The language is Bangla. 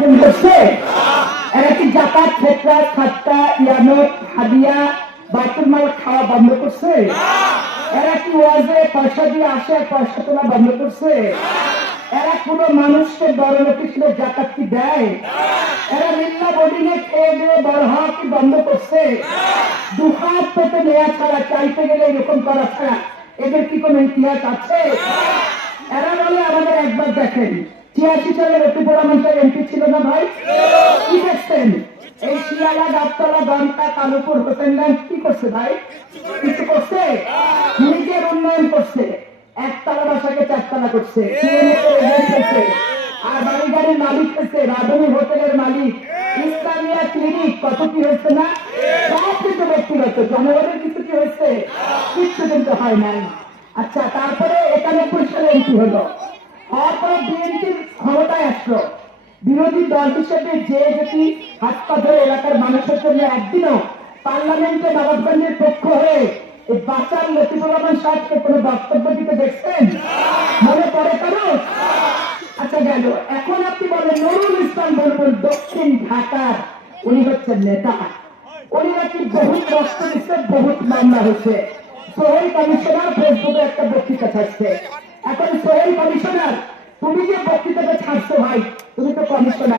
করছে এরা কি জাকাত ফেতরা খাত্তা ইয়ামত হাদিয়া বাইতুল মাল খাওয়া বন্ধ করছে? এরা কি ওয়াজে পয়সা দিয়ে আসে পয়সা তোলা বন্ধ করছে? এরা কোন মানুষকে বড় লোক হিসেবে জাকাত কি দেয়? এরা লিল্লা বোর্ডিং এ খেয়ে দিয়ে বড় হওয়া কি বন্ধ করছে? দুহাত পেতে নেওয়া ছাড়া চাইতে গেলে এরকম করা ছাড়া এদের কি কোন ইতিহাস আছে? এরা বলে আমাদের একবার দেখেন ৮৬ সালে লতিফুর রহমান সাহেব এমপি ছিল না ভাই? কি দেখছেন? এই শিয়ালা গাবতলা দমকা কালুপুর হোসেনগঞ্জ কি করছে ভাই? কিছু করছে? নিজের উন্নয়ন করছে, একতলা বাসাকে চারতলা করছে, আর বাড়ি গাড়ির মালিক হচ্ছে রাধুনী হোটেলের মালিক, ইসলামিয়া ক্লিনিক কত কি হচ্ছে না? সব কিন্তু ব্যক্তিগত, জনগণের কিছু কি হচ্ছে? কিচ্ছু কিন্তু হয় নাই। আচ্ছা, তারপরে ৯১ সালে এমপি হলো, তারপরে বিএনপির ক্ষমতায় আসলো, বিরোধী দল হিসেবে যে যদি হাত পা ধরে এলাকার মানুষের জন্য একদিনও পার্লামেন্টে নবাবগঞ্জের পক্ষ হয়ে এই বাঁচার লতিফুর রহমান সাহেবকে কোন বক্তব্য দিতে দেখছেন? মনে পড়ে কারো? আচ্ছা গেল, এখন আপনি বলেন নুরুল ইসলাম বুলবুল দক্ষিণ ঢাকার উনি হচ্ছেন নেতা, উনি নাকি বহুত রক্ত দিচ্ছে, বহুত মামলা হচ্ছে। সোহেল কমিশনার ফেসবুকে একটা বক্তৃতা ছাড়ছে। এখন সোহেল কমিশনার, তুমি যে বক্তৃতাটা ছাড়ছো ভাই, তুমি তো কমিশনার।